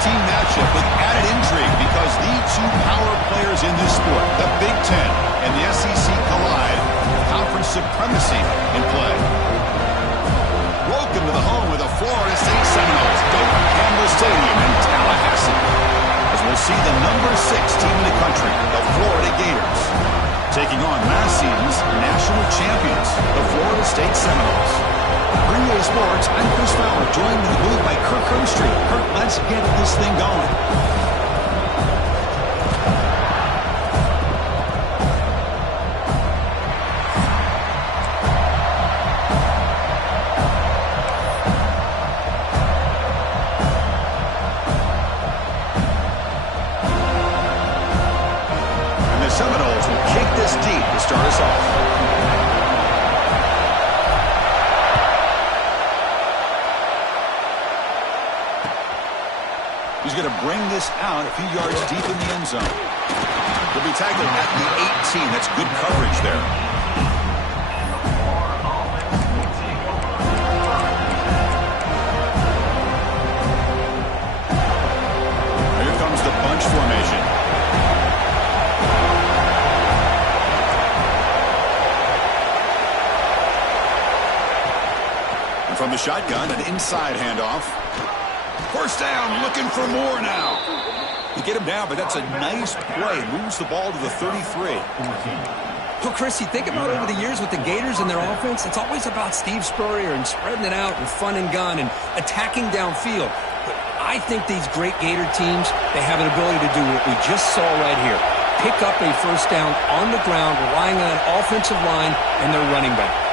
16 matchup with added intrigue because the two power players in this sport, the Big Ten and the SEC, collide. Conference supremacy in play. Welcome to the home of the Florida State Seminoles, Doak Campbell Stadium in Tallahassee, as we'll see the number 6 team in the country, the Florida Gators, taking on last season's national champions, the Florida State Seminoles. Greenway Sports, I'm Chris Fowler, joined in the booth by Kirk Hermstreet. Kirk, let's get this thing going. And the Seminoles will kick this deep to start us off. He's going to bring this out a few yards deep in the end zone. He'll be tackled at the 18. That's good coverage there. Here comes the bunch formation. And from the shotgun, an inside handoff. First down, looking for more now. You get him down, but that's a nice play. Moves the ball to the 33. Well, Chris, you think about over the years with the Gators and their offense, it's always about Steve Spurrier and spreading it out and fun and gun and attacking downfield. But I think these great Gator teams, they have an ability to do what we just saw right here. Pick up a first down on the ground, relying on an offensive line and their running back.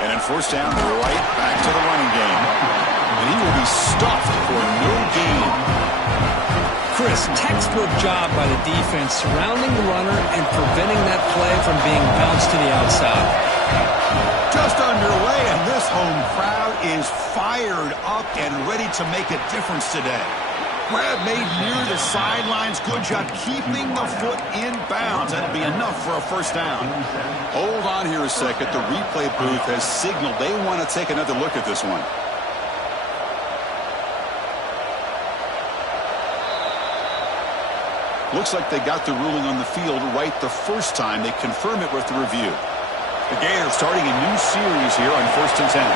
And then first down, right back to the running game. And he will be stuffed for no gain. Chris, textbook job by the defense surrounding the runner and preventing that play from being bounced to the outside. Just underway, and this home crowd is fired up and ready to make a difference today. Grab made near the sidelines. Good job keeping the foot in bounds. That'll be enough for a first down. Hold on here a second. The replay booth has signaled they want to take another look at this one. Looks like they got the ruling on the field right the first time. They confirm it with the review. The Gators starting a new series here on 1st and 10.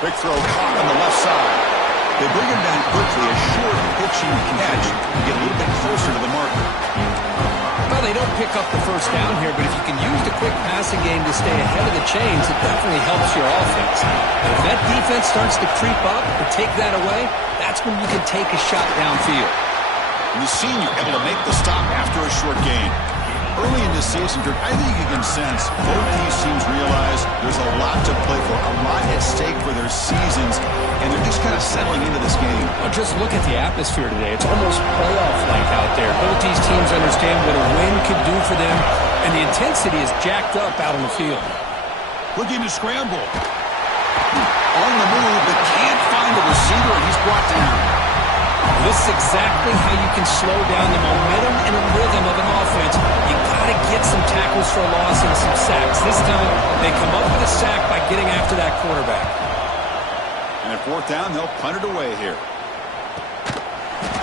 Quick throw caught on the left side. They bring him down quickly. A short pitching catch to get a little bit closer to the marker. Well, they don't pick up the first down here, but if you can use the quick passing game to stay ahead of the chains, it definitely helps your offense. But if that defense starts to creep up or take that away, that's when you can take a shot downfield. And the senior able to make the stop after a short gain. Early in this season, Kirk, I think you can sense both these teams realize there's a lot to play for, a lot at stake for their seasons, and they're just kind of settling into this game. Well, just look at the atmosphere today. It's almost playoff-like out there. Both these teams understand what a win could do for them, and the intensity is jacked up out on the field. Looking to scramble. On the move, but can't find the receiver, and he's brought down. This is exactly how you can slow down the momentum and the rhythm of an offense. You got to get some tackles for a loss and some sacks. This time, they come up with a sack by getting after that quarterback. And at 4th down, they'll punt it away here.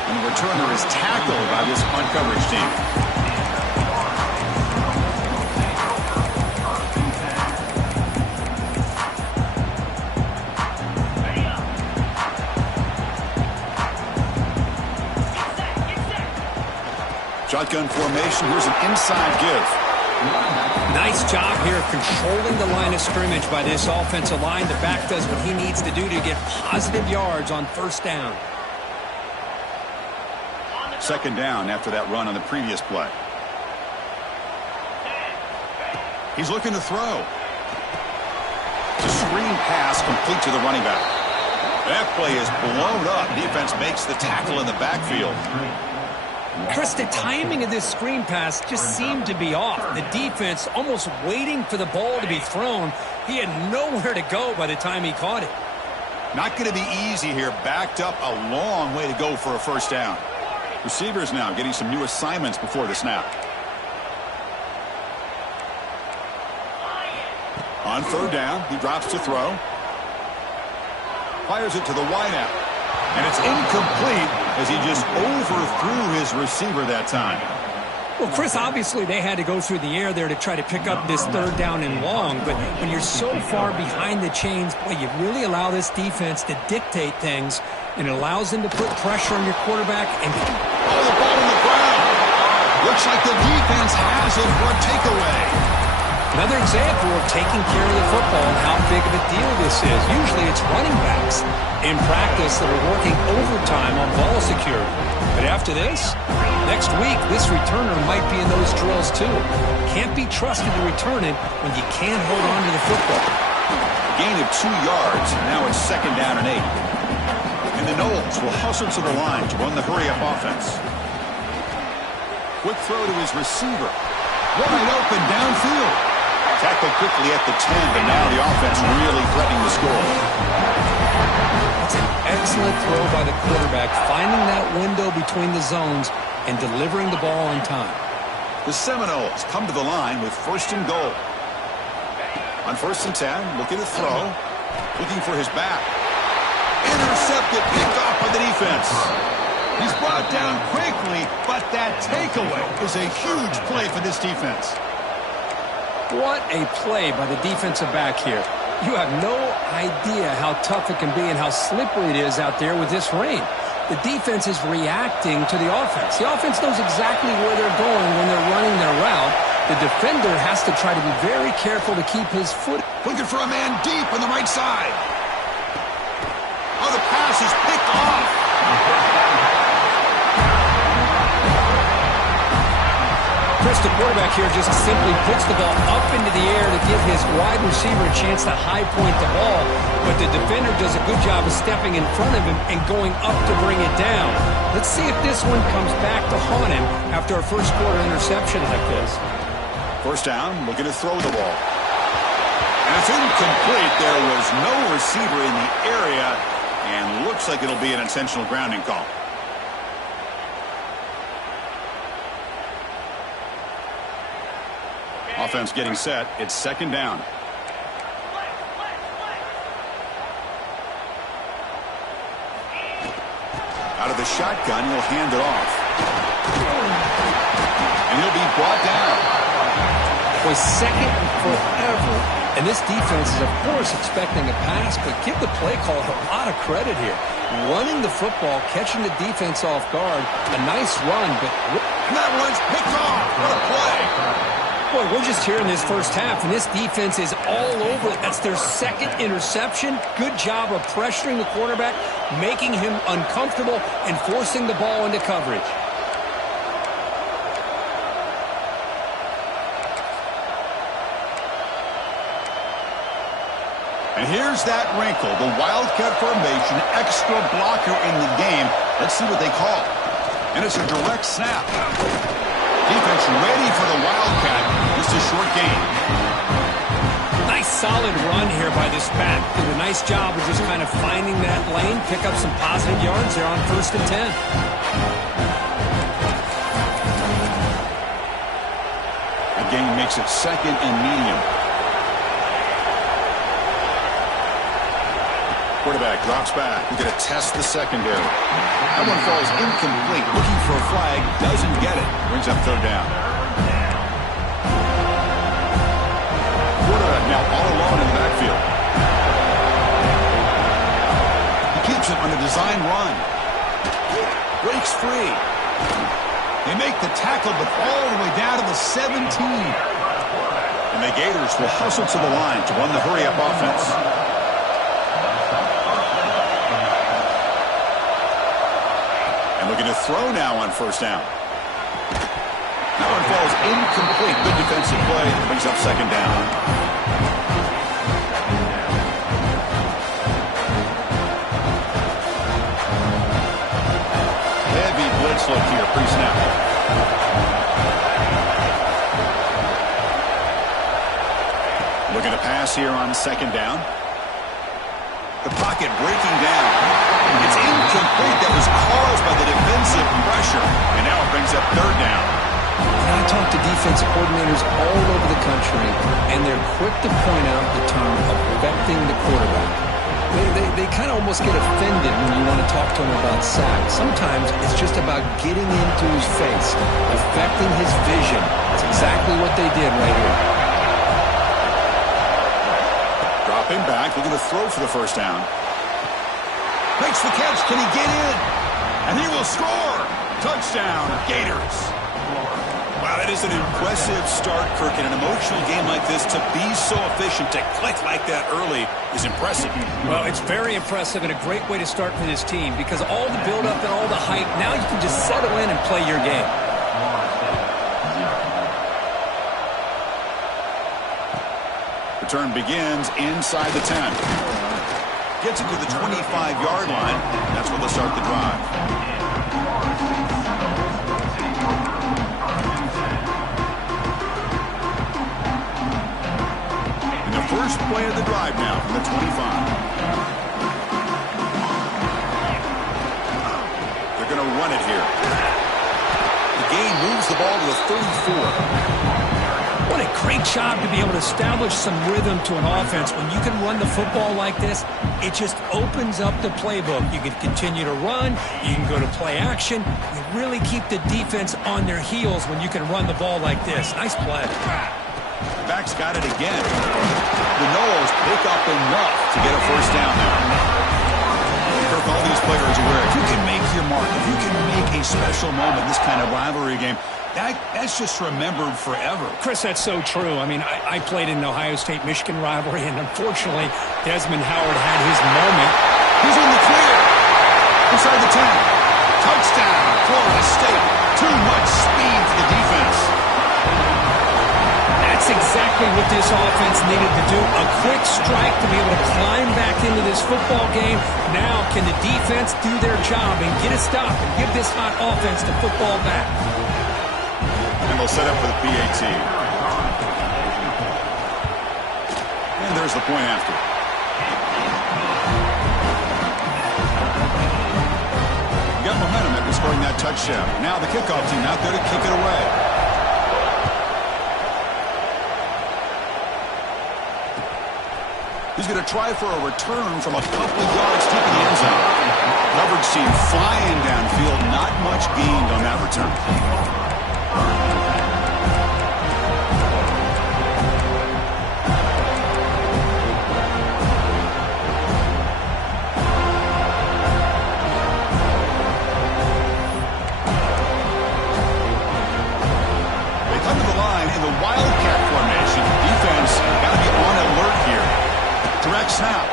And the returner is tackled by this punt coverage team. Shotgun formation. Here's an inside give. Nice job here controlling the line of scrimmage by this offensive line. The back does what he needs to do to get positive yards on first down. 2nd down after that run on the previous play. He's looking to throw. The screen pass complete to the running back. That play is blown up. Defense makes the tackle in the backfield. Chris, the timing of this screen pass just seemed to be off. The defense almost waiting for the ball to be thrown. He had nowhere to go by the time he caught it. Not going to be easy here. Backed up a long way to go for a first down. Receivers now getting some new assignments before the snap. On third down, he drops to throw. Fires it to the wideout. And it's incomplete as he just overthrew his receiver that time. Well, Chris, obviously they had to go through the air there to try to pick up this third down and long, but when you're so far behind the chains, boy, you really allow this defense to dictate things, and it allows them to put pressure on your quarterback. And oh, the ball on the ground. Looks like the defense has it for a takeaway. Another example of taking care of the football and how big of a deal this is. Usually it's running backs in practice that are working overtime on ball security. But after this, next week, this returner might be in those drills too. Can't be trusted to return it when you can't hold on to the football. Gain of 2 yards. Now it's second down and 8. And the Knowles will hustle to the line to run the hurry-up offense. Quick throw to his receiver. Wide open downfield. Tackled quickly at the 10, but now the offense really threatening to score. That's an excellent throw by the quarterback, finding that window between the zones and delivering the ball on time. The Seminoles come to the line with first and goal. On first and 10, looking to throw. Looking for his back. Intercepted, picked off by the defense. He's brought down quickly, but that takeaway is a huge play for this defense. What a play by the defensive back here. You have no idea how tough it can be and how slippery it is out there with this rain. The defense is reacting to the offense. The offense knows exactly where they're going when they're running their route. The defender has to try to be very careful to keep his foot. Looking for a man deep on the right side. Oh, the pass is picked off. Chris, the quarterback here just simply puts the ball up into the air to give his wide receiver a chance to high point the ball, but the defender does a good job of stepping in front of him and going up to bring it down. Let's see if this one comes back to haunt him after a first quarter interception like this. First down, looking to throw the ball. And it's incomplete. There was no receiver in the area, and looks like it'll be an intentional grounding call. Offense getting set. It's second down. Out of the shotgun, he'll hand it off. And he'll be brought down. Boy, second and forever. And this defense is, of course, expecting a pass, but give the play caller a lot of credit here. Running the football, catching the defense off guard. A nice run, but... And that one's picked off. What a play. Boy, we're just here in this first half, and this defense is all over it. That's their second interception. Good job of pressuring the quarterback, making him uncomfortable, and forcing the ball into coverage. And here's that wrinkle, the Wildcat formation, extra blocker in the game. Let's see what they call. And it's a direct snap. Defense ready for the Wildcat. Just a short gain. Nice solid run here by this back. Did a nice job of just kind of finding that lane, pick up some positive yards there on first and 10. Again, makes it second and medium. Quarterback drops back. We're going to test the secondary. That one falls incomplete. Looking for a flag. Doesn't get it. Brings up third down. Quarterback now all alone in the backfield. He keeps it on a design run. Breaks free. They make the tackle, but all the way down to the 17. And the Gators will hustle to the line to run the hurry-up offense. Looking to throw now on first down. That one falls incomplete. Good defensive play. Brings up second down. Heavy blitz look here pre-snap. Looking to pass here on second down. The pocket breaking down. It's incomplete. That was caused by the defensive pressure. And now it brings up third down. I talk to defensive coordinators all over the country, and they're quick to point out the term affecting the quarterback. They kind of almost get offended when you want to talk to them about sacks. Sometimes it's just about getting into his face, affecting his vision. That's exactly what they did right here. Dropping back, looking to throw for the first down. Makes the catch. Can he get in? And he will score. Touchdown, Gators. Wow, that is an impressive start, Kirk. In an emotional game like this, to be so efficient, to click like that early is impressive. Well, it's very impressive and a great way to start for this team because all the build-up and all the hype, now you can just settle in and play your game. Return begins inside the 10. Gets it to the 25-yard line. That's where they'll start the drive. And the first play of the drive now from the 25. They're going to run it here. The gain moves the ball to the 34. What a great job to be able to establish some rhythm to an offense. When you can run the football like this, it just opens up the playbook. You can continue to run. You can go to play action. You really keep the defense on their heels when you can run the ball like this. Nice play. Back's got it again. The Noles pick up enough to get a first down now. Kirk, all these players are aware, if you can make your mark, if you can make a special moment in this kind of rivalry game, that's just remembered forever. Chris, that's so true. I mean, I played in an Ohio State-Michigan rivalry, and unfortunately, Desmond Howard had his moment. He's in the clear. Inside the 10. Touchdown, Florida State. Too much speed for the defense. That's exactly what this offense needed to do. A quick strike to be able to climb back into this football game. Now, can the defense do their job and get a stop and give this hot offense the football back? And they'll set up for the PAT. And there's the point after. Got momentum after scoring that touchdown. Now the kickoff team out there to kick it away. He's going to try for a return from a couple of yards deep in the end zone. Coverage team flying downfield. Not much gained on that return. They come to the line in the Wildcat formation. Defense got to be on alert here. Direct snap.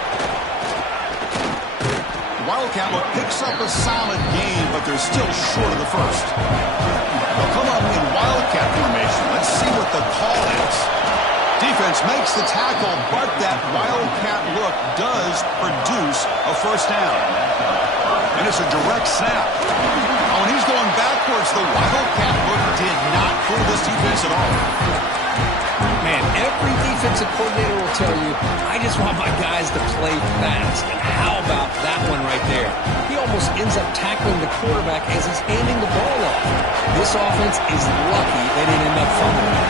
Wildcat look picks up a solid gain, but they're still short of the first. They'll come up in Wildcat formation. Let's see what the call is. Defense makes the tackle, but that Wildcat look does produce a first down. And it's a direct snap. Oh, and he's going backwards. The Wildcat look did not fool this defense at all. Man, every defensive coordinator will tell you, I just want my guys to play fast. And how about that one right there? He almost ends up tackling the quarterback as he's handing the ball off. This offense is lucky they didn't end up fumbling.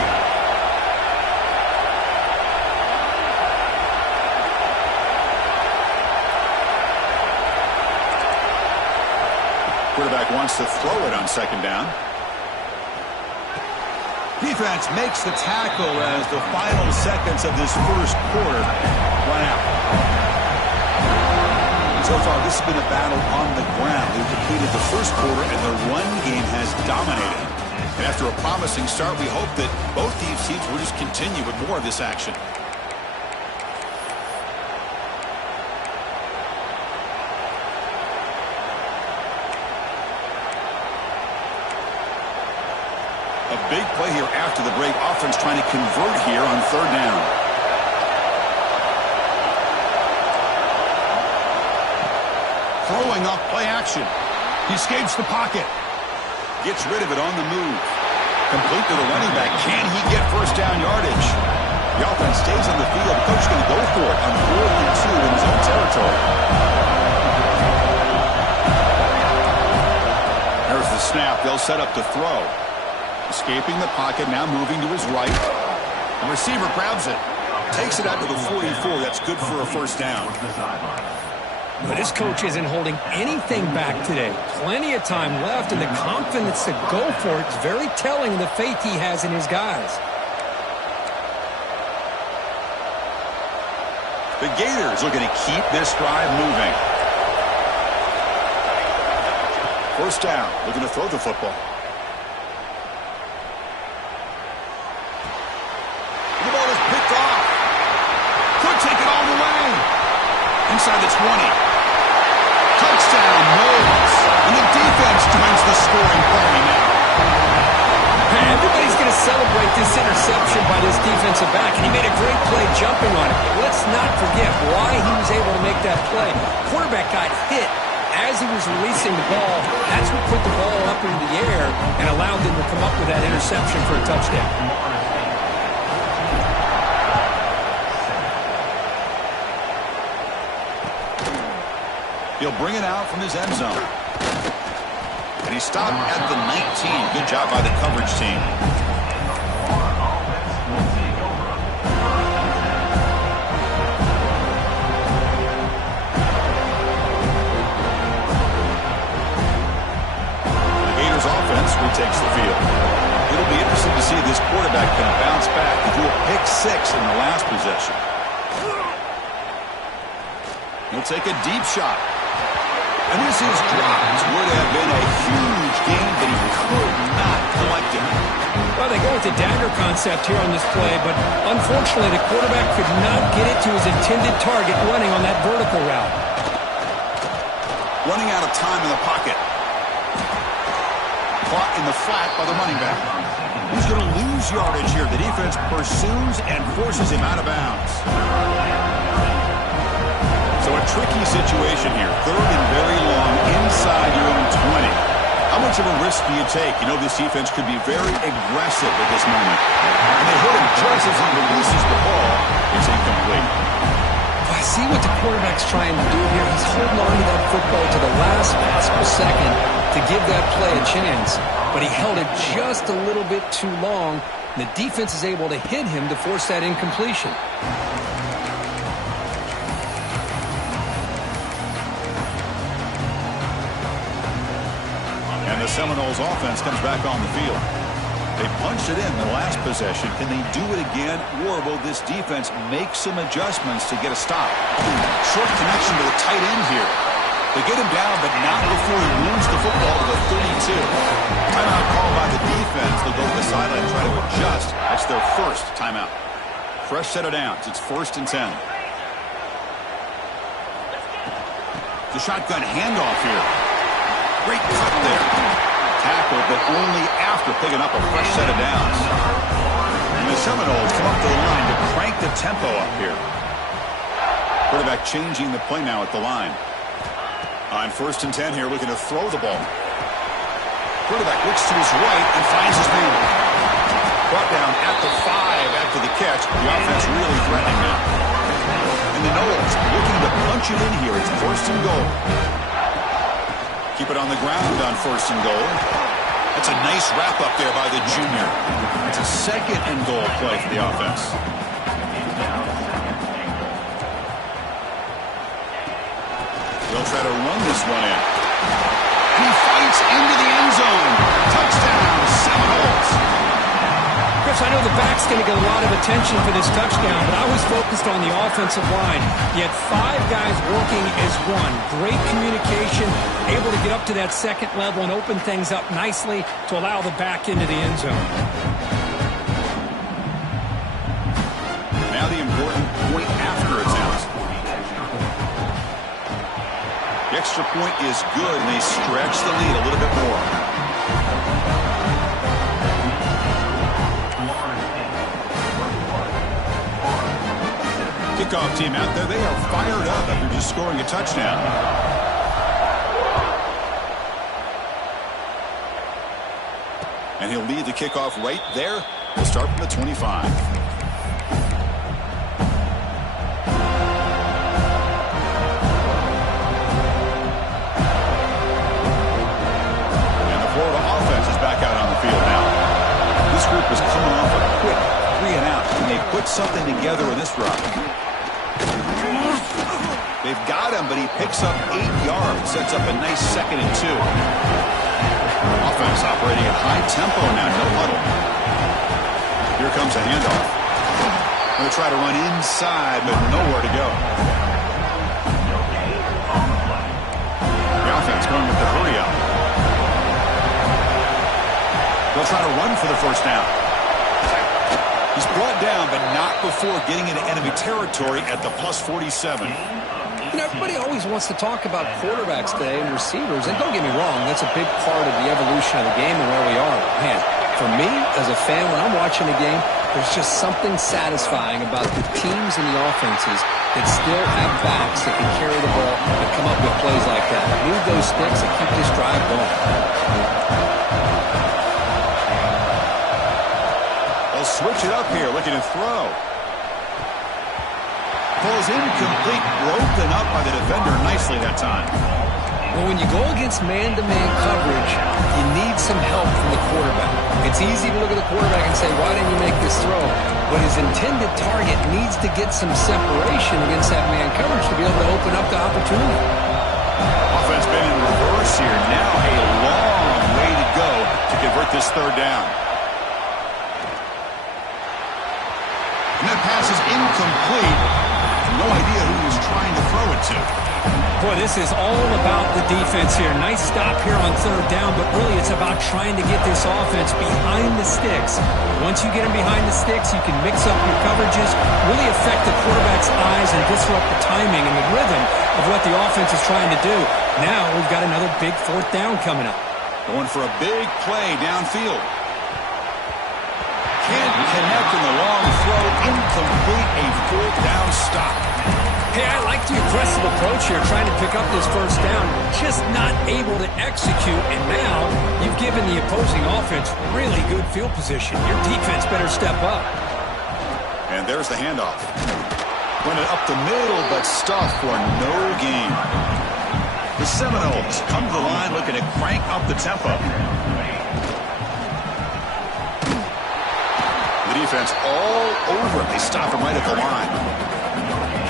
Quarterback wants to throw it on second down. Defense makes the tackle as the final seconds of this first quarter run out. So far, this has been a battle on the ground. They've completed the first quarter, and the run game has dominated. And after a promising start, we hope that both these teams will just continue with more of this action. A big play here after the break. Offense trying to convert here on third down. Throwing off play action. He escapes the pocket. Gets rid of it on the move. Complete to the running back. Can he get first down yardage? The offense stays on the field. The coach is going to go for it on 4th and 2 in his own territory. There's the snap. They'll set up to throw. Escaping the pocket, now moving to his right. The receiver grabs it. Takes it out to the 44. That's good for a first down. But this coach isn't holding anything back today. Plenty of time left, and the confidence to go for it is very telling of the faith he has in his guys. The Gators looking to keep this drive moving. First down, looking to throw the football. The ball is picked off. Could take it all the way. Inside the 20. Touchdown, Knowles. And the defense joins the scoring party now. Hey, everybody's going to celebrate this interception by this defensive back, and he made a great play jumping on it. But let's not forget why he was able to make that play. Quarterback got hit as he was releasing the ball. That's what put the ball up into the air and allowed them to come up with that interception for a touchdown. He'll bring it out from his end zone. And he stopped at the 19. Good job by the coverage team. The Gators offense retakes the field. It'll be interesting to see if this quarterback can bounce back and do a pick 6 in the last possession. He'll take a deep shot. And this is dropped. Would have been a huge gain, but he could not collect it. Well, they go with the dagger concept here on this play, but unfortunately the quarterback could not get it to his intended target running on that vertical route. Running out of time in the pocket. Caught in the flat by the running back. He's going to lose yardage here. The defense pursues and forces him out of bounds. So a tricky situation here. Third and very long inside your own 20. How much of a risk do you take? You know this defense could be very aggressive at this moment. And they hit him just as he releases the ball. It's incomplete. I see what the quarterback's trying to do here. He's holding on to that football to the last possible second to give that play a chance. But he held it just a little bit too long. And the defense is able to hit him to force that incompletion. The Seminoles offense comes back on the field. They punched it in the last possession. Can they do it again, or will this defense make some adjustments to get a stop? Short connection to the tight end here. They get him down, but not before he moves the football to the 32. Timeout called by the defense. They'll go to the sideline and try to adjust. That's their first timeout. Fresh set of downs. It's 1st and 10. The shotgun handoff here. Great cut there. Tackle, but only after picking up a fresh set of downs. And the Seminoles come up to the line to crank the tempo up here. Quarterback changing the play now at the line. On 1st and 10 here, looking to throw the ball. Quarterback looks to his right and finds his man. Brought down at the 5 after the catch. The offense really threatening now. And the Noles looking to punch it in here. It's 1st and goal. Keep it on the ground on 1st and goal. That's a nice wrap up there by the junior. It's a 2nd and goal play for the offense. They'll try to run this one in. And he fights into the end zone. Touchdown, Seminoles. Chris, I know the back's going to get a lot of attention for this touchdown, but I was focused on the offensive line. You had 5 guys working as one. Great communication, able to get up to that 2nd level and open things up nicely to allow the back into the end zone. Now the important point after attempt. The extra point is good, and they stretch the lead a little bit more. Kickoff team out there, they are fired up after just scoring a touchdown. And he'll lead the kickoff right there. We'll start from the 25. And the Florida offense is back out on the field now. This group was coming off a quick 3-and-out, and they put something together in this drive. They've got him, but he picks up 8 yards, sets up a nice 2nd and 2. Offense operating at high tempo now, no huddle. Here comes a handoff. Going to try to run inside, but nowhere to go. The offense going with the hurry up. They'll try to run for the first down. He's brought down, but not before getting into enemy territory at the +47. You know, everybody always wants to talk about quarterbacks today and receivers, and don't get me wrong, that's a big part of the evolution of the game and where we are. Man, for me, as a fan, when I'm watching the game, there's just something satisfying about the teams and the offenses that still have backs that can carry the ball and come up with plays like that. Move those sticks and keep this drive going. They'll switch it up here, looking to throw. Falls incomplete, broken up by the defender nicely that time. Well, when you go against man-to-man coverage, you need some help from the quarterback. It's easy to look at the quarterback and say, why didn't you make this throw? But his intended target needs to get some separation against that man coverage to be able to open up the opportunity. Offense been in reverse here. Now a long way to go to convert this 3rd down. And that pass is incomplete. No idea who he was trying to throw it to. Boy, this is all about the defense here. Nice stop here on 3rd down, but really it's about trying to get this offense behind the sticks. Once you get them behind the sticks, you can mix up your coverages, really affect the quarterback's eyes and disrupt the timing and the rhythm of what the offense is trying to do. Now we've got another big 4th down coming up. Going for a big play downfield. Can't connect in the long throw. Incomplete, a 4th down stop. Hey, I like the aggressive approach here, trying to pick up this 1st down, just not able to execute, and now you've given the opposing offense really good field position. Your defense better step up. And there's the handoff. Went it up the middle, but stuffed for no gain. The Seminoles come to the line looking to crank up the tempo. The defense all over it. They stop him right at the line.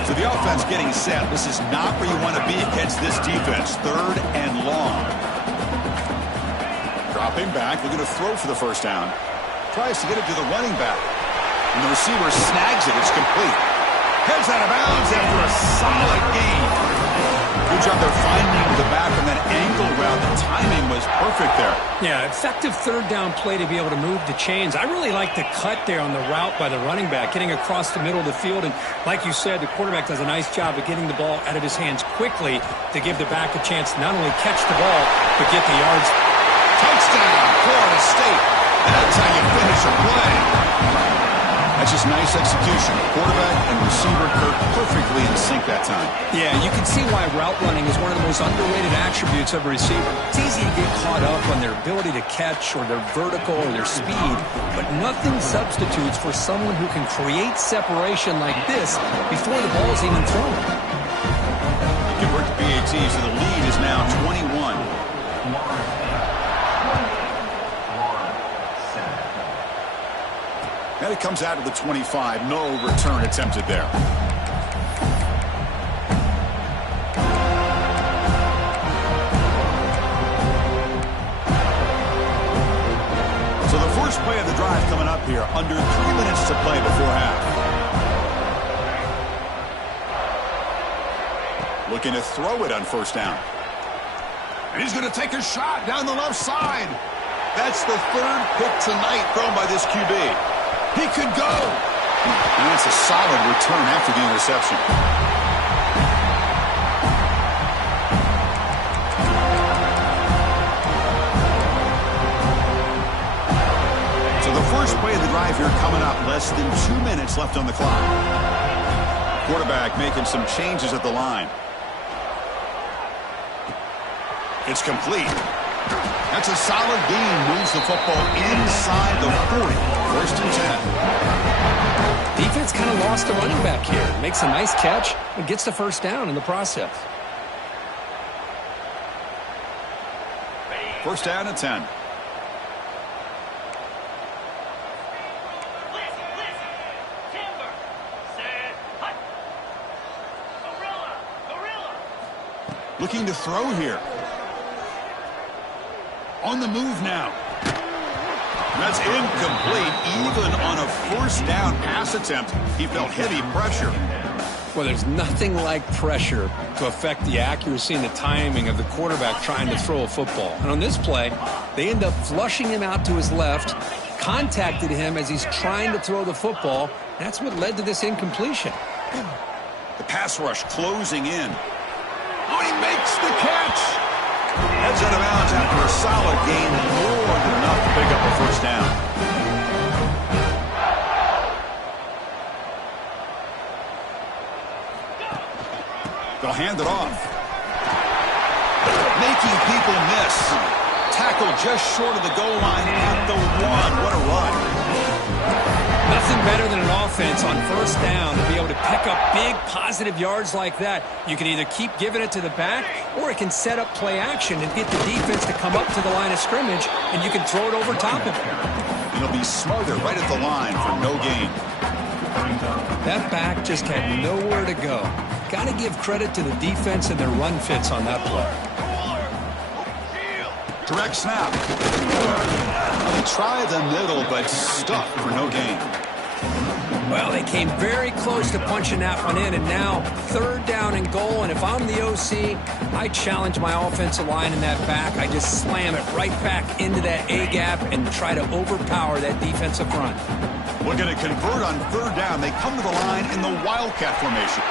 So the offense getting set. This is not where you want to be against this defense. 3rd and long. Dropping back, looking to throw for the 1st down. Tries to get it to the running back. And the receiver snags it. It's complete. Heads out of bounds after a solid gain. Good job there finding the back on that angle route. The timing was perfect there. Yeah, effective 3rd down play to be able to move the chains. I really like the cut there on the route by the running back, getting across the middle of the field. And like you said, the quarterback does a nice job of getting the ball out of his hands quickly to give the back a chance to not only catch the ball, but get the yards. Touchdown, Florida State. That's how you finish a play. That's just nice execution. Quarterback and receiver perfectly in sync that time. Yeah, you can see why route running is one of the most underrated attributes of a receiver. It's easy to get caught up on their ability to catch or their vertical or their speed, but nothing substitutes for someone who can create separation like this before the ball is even thrown. Convert to PAT, so the lead is now 21. And it comes out of the 25. No return attempted there. So the first play of the drive coming up here. Under 3 minutes to play before half. Looking to throw it on 1st down. And he's going to take a shot down the left side. That's the 3rd pick tonight thrown by this QB. He could go. And that's a solid return after the interception. So the first play of the drive here coming up. Less than 2 minutes left on the clock. Quarterback making some changes at the line. It's complete. That's a solid gain. Moves the football inside the 40. 1st and 10. Defense kind of lost the running back here. Makes a nice catch and gets the 1st down in the process. 1st down and 10. Looking to throw here. On the move now. That's incomplete. Even on a first down pass attempt, he felt heavy pressure. Well, there's nothing like pressure to affect the accuracy and the timing of the quarterback trying to throw a football. And on this play, they end up flushing him out to his left, contacted him as he's trying to throw the football. That's what led to this incompletion. The pass rush closing in. Oh, he makes the catch. Heads out of bounds after a solid gain, more than enough to pick up a first down. They'll hand it off. Making people miss. Tackle just short of the goal line at the 1. What a run. Nothing better than an offense on first down to be able to pick up big positive yards like that. You can either keep giving it to the back, or it can set up play action and get the defense to come up to the line of scrimmage, and you can throw it over top of it. And he'll be smothered right at the line for no gain. That back just had nowhere to go. Got to give credit to the defense and their run fits on that play. Direct snap. They tried the middle, but stuck for no gain. Well, they came very close to punching that one in, and now third down and goal. And if I'm the OC, I challenge my offensive line in that back. I just slam it right back into that A-gap and try to overpower that defensive front. Looking to convert on third down. They come to the line in the Wildcat formation.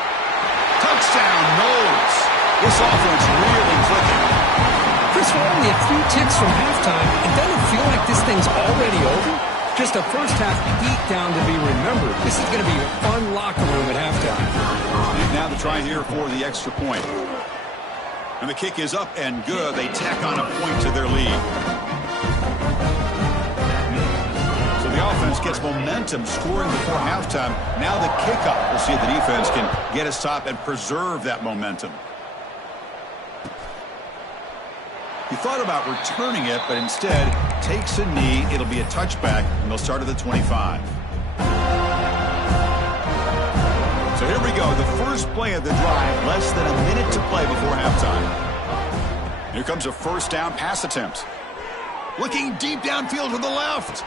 Touchdown, Knowles. This offense really clicking. Chris, we're only a few ticks from halftime. It doesn't feel like this thing's already over. Just a first-half beatdown to be remembered. This is going to be a fun locker room at halftime. And now to try here for the extra point. And the kick is up and good. They tack on a point to their lead. So the offense gets momentum scoring before halftime. Now the kickoff. We'll see if the defense can get his top and preserve that momentum. He thought about returning it, but instead takes a knee. It'll be a touchback, and they'll start at the 25. So here we go. The first play of the drive. Less than a minute to play before halftime. Here comes a first down pass attempt. Looking deep downfield to the left.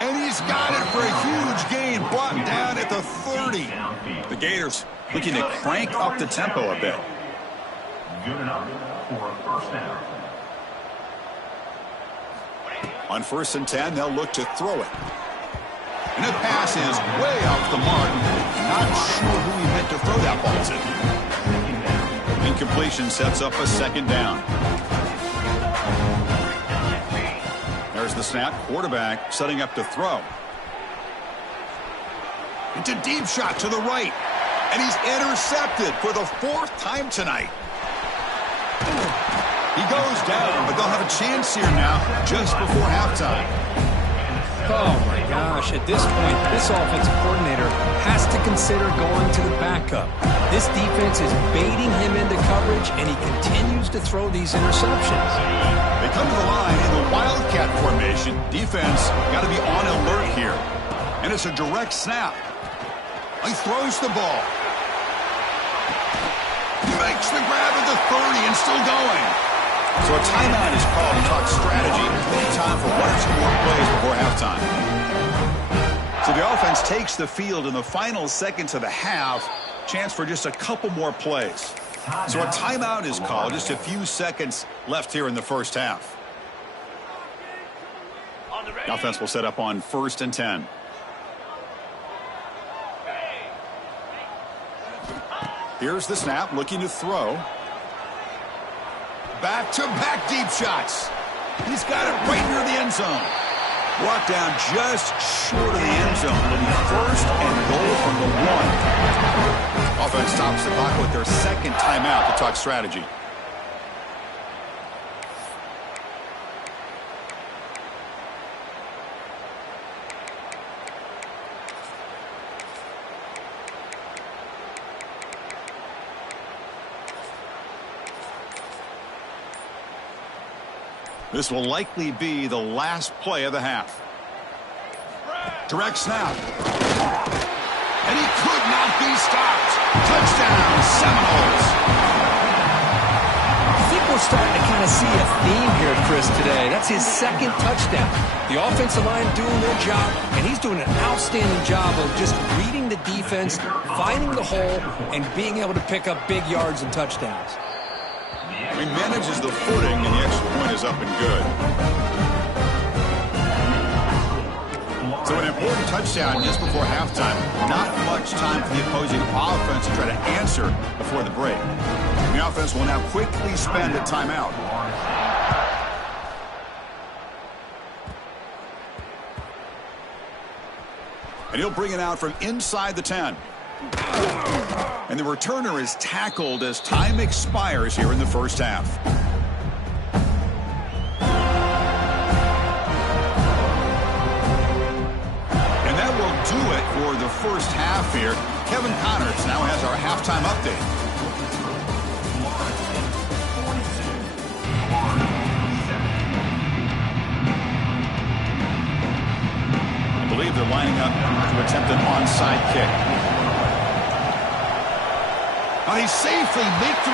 And he's got it for a huge gain. Brought down at the 30. The Gators looking to crank up the tempo a bit. Good enough for a first down. On 1st and 10, they'll look to throw it. And the pass is way off the mark. Not sure who he meant to throw that ball to. Incompletion sets up a second down. There's the snap. Quarterback setting up to throw. It's a deep shot to the right. And he's intercepted for the 4th time tonight. He goes down, but they'll have a chance here now just before halftime. Oh, my gosh. At this point, this offensive coordinator has to consider going to the backup. This defense is baiting him into coverage, and he continues to throw these interceptions. They come to the line in the Wildcat formation. Defense got to be on alert here. And it's a direct snap. He throws the ball. He makes the grab at the 30 and still going. So a timeout is called to talk strategy. Time for 1 or 2 more plays before halftime. So the offense takes the field in the final seconds of the half. Chance for just a couple more plays. So a timeout is called. Just a few seconds left here in the first half. The offense will set up on 1st and 10. Here's the snap, looking to throw. Back-to-back deep shots. He's got it right near the end zone. Brought down just short of the end zone. It'll be 1st and goal from the 1. Offense stops the clock with their 2nd timeout to talk strategy. This will likely be the last play of the half. Direct snap. And he could not be stopped. Touchdown, Seminoles. we're starting to kind of see a theme here, Chris, today. That's his second touchdown. The offensive line doing their job, and he's doing an outstanding job of just reading the defense, finding the hole, and being able to pick up big yards and touchdowns. He manages the footing, and the extra point is up and good. So an important touchdown just before halftime. Not much time for the opposing offense to try to answer before the break. The offense will now quickly spend a timeout. And he'll bring it out from inside the 10. And the returner is tackled as time expires here in the first half. And that will do it for the first half here. Kevin Connors now has our halftime update. I believe they're lining up to attempt an onside kick. Now he safely makes the